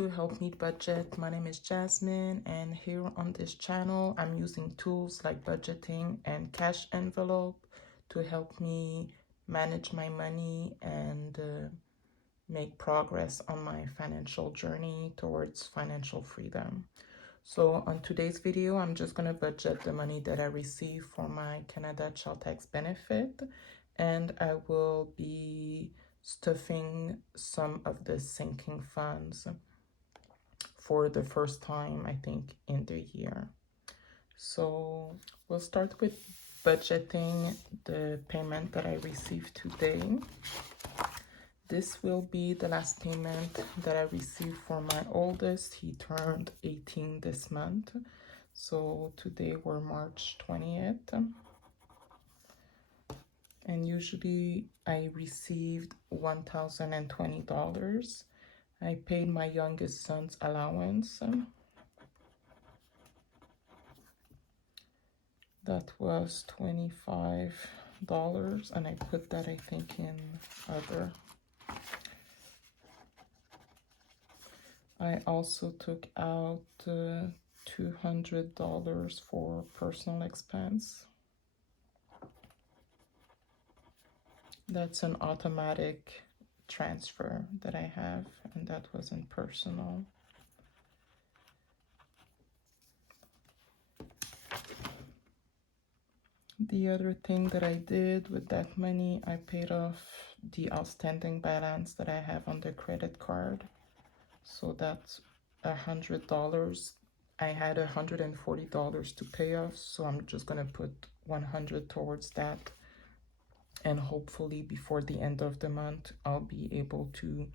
to help me budget. My name is Jasmine, and here on this channel I'm using tools like budgeting and cash envelope to help me manage my money and make progress on my financial journey towards financial freedom. So on today's video, I'm just going to budget the money that I receive for my Canada Child Tax benefit, and I will be stuffing some of the sinking funds for the first time, I think, in the year. So we'll start with budgeting the payment that I received today. This will be the last payment that I received for my oldest. He turned 18 this month. So today we're March 20th. And usually I received $1,020. I paid my youngest son's allowance. That was $25, and I put that, I think, in other. I also took out $200 for personal expense. That's an automatic transfer that I have, and that wasn't personal. The other thing that I did with that money, I paid off the outstanding balance that I have on the credit card. So that's $100. I had $140 to pay off, so I'm just gonna put 100 towards that. And hopefully before the end of the month, I'll be able to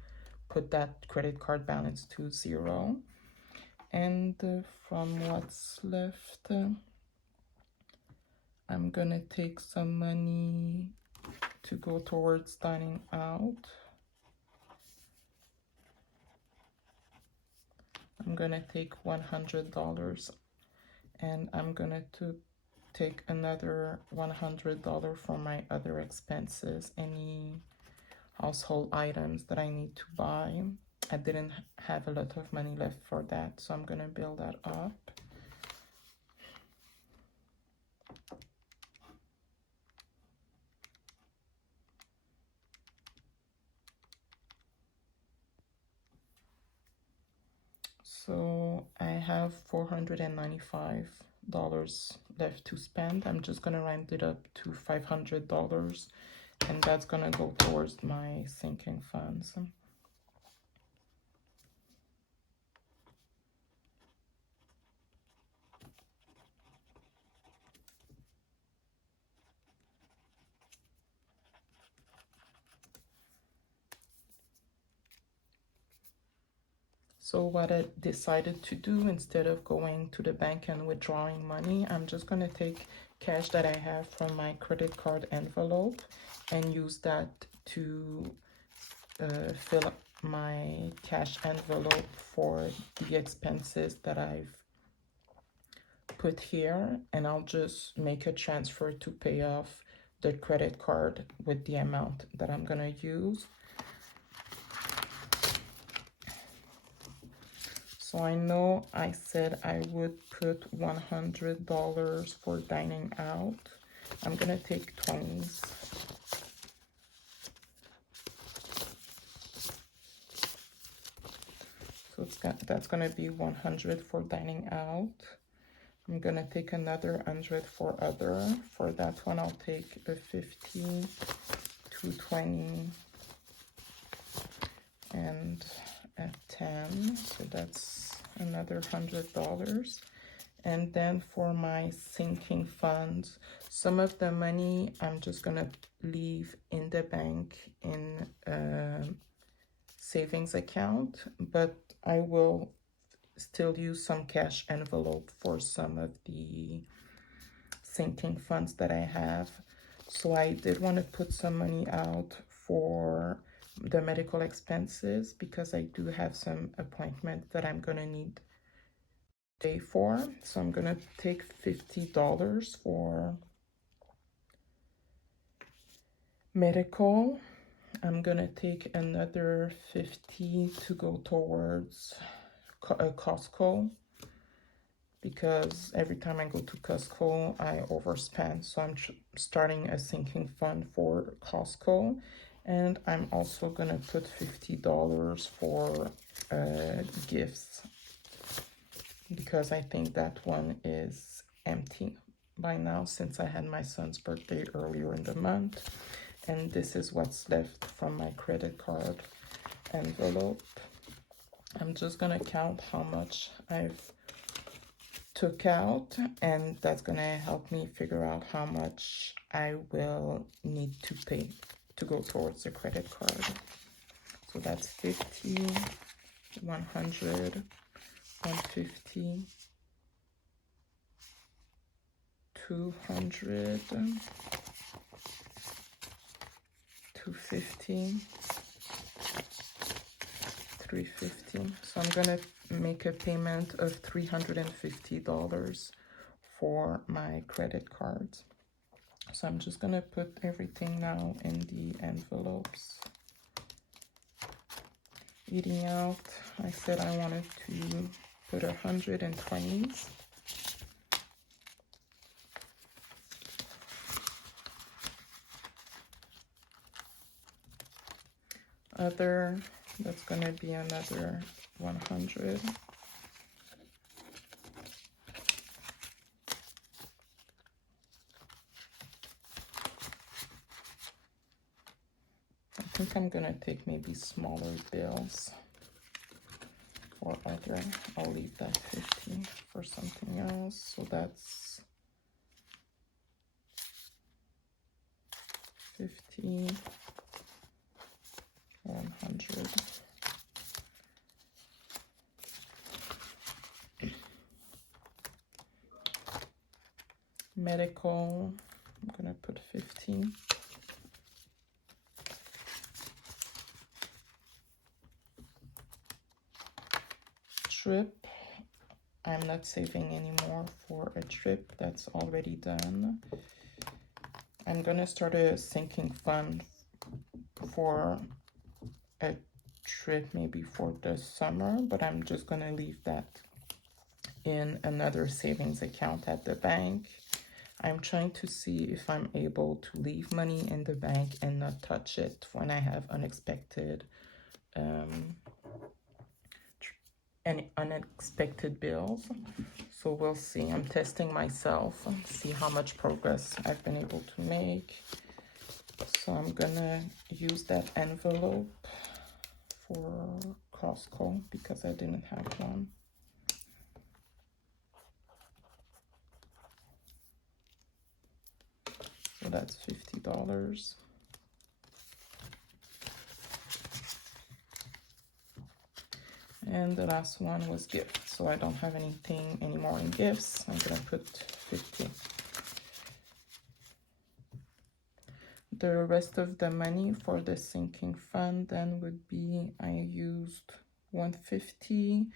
put that credit card balance to zero. And from what's left, I'm gonna take some money to go towards dining out. I'm gonna take $100, and I'm gonna take another $100 for my other expenses, any household items that I need to buy. I didn't have a lot of money left for that, so I'm gonna build that up. So I have $495 left to spend. I'm just gonna round it up to $500, and that's gonna go towards my sinking funds. So what I decided to do, instead of going to the bank and withdrawing money, I'm just going to take cash that I have from my credit card envelope and use that to fill up my cash envelope for the expenses that I've put here. And I'll just make a transfer to pay off the credit card with the amount that I'm going to use. So I know I said I would put $100 for dining out. I'm gonna take 20s. So that's gonna be 100 for dining out. I'm gonna take another 100 for other. For that one, I'll take a 50, 220, and a 10. So that's another $100. And then for my sinking funds, some of the money I'm just gonna leave in the bank in a savings account, but I will still use some cash envelope for some of the sinking funds that I have. So I did want to put some money out for the medical expenses because I do have some appointments that I'm gonna need to pay for. So I'm gonna take $50 for medical. I'm gonna take another 50 to go towards Costco, because every time I go to Costco, I overspend. So I'm starting a sinking fund for Costco. And I'm also gonna put $50 for gifts, because I think that one is empty by now, since I had my son's birthday earlier in the month. And this is what's left from my credit card envelope. I'm just gonna count how much I've took out, and that's gonna help me figure out how much I will need to pay to go towards the credit card. So that's 50, 100, 150, 200, 250, 350. So I'm gonna make a payment of $350 for my credit cards. So I'm just gonna put everything now in the envelopes. Eating out, I said I wanted to put 120s. Other, that's gonna be another 100. I think I'm gonna take maybe smaller bills or other. I'll leave that 50 for something else. So that's 50, 100. Medical, I'm gonna put 50. Trip, I'm not saving anymore for a trip, that's already done. I'm gonna start a sinking fund for a trip maybe for the summer, but I'm just gonna leave that in another savings account at the bank. I'm trying to see if I'm able to leave money in the bank and not touch it when I have unexpected bills. So we'll see. I'm testing myself, see how much progress I've been able to make. So I'm gonna use that envelope for Costco because I didn't have one. So that's $50. And the last one was gifts. So I don't have anything anymore in gifts. I'm gonna put 50. The rest of the money for the sinking fund then would be, I used 150.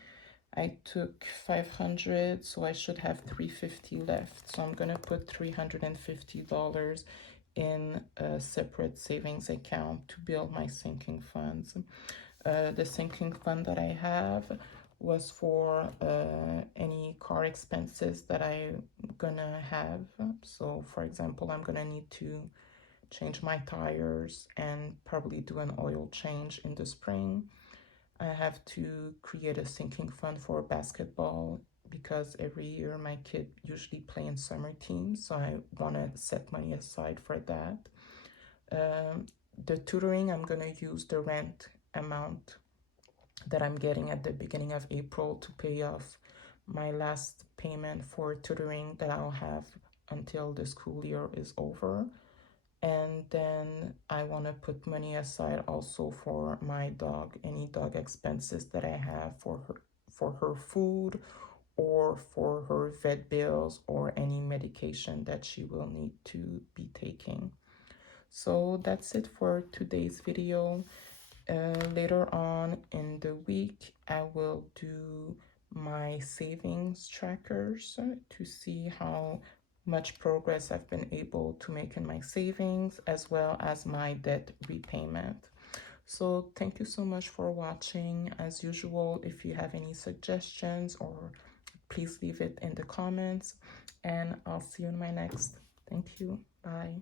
I took 500, so I should have 350 left. So I'm gonna put $350 in a separate savings account to build my sinking funds. The sinking fund that I have was for any car expenses that I'm gonna have. So for example, I'm gonna need to change my tires and probably do an oil change in the spring. I have to create a sinking fund for basketball because every year my kid usually play in summer teams, so I want to set money aside for that. The tutoring, I'm going to use the rent amount that I'm getting at the beginning of April to pay off my last payment for tutoring that I'll have until the school year is over. And then I want to put money aside also for my dog, any dog expenses that I have for her food or for her vet bills or any medication that she will need to be taking. So that's it for today's video. Later on in the week, I will do my savings trackers to see how much progress I've been able to make in my savings as well as my debt repayment. So thank you so much for watching. As usual, if you have any suggestions, or please leave it in the comments, and I'll see you in my next. Thank you. Bye.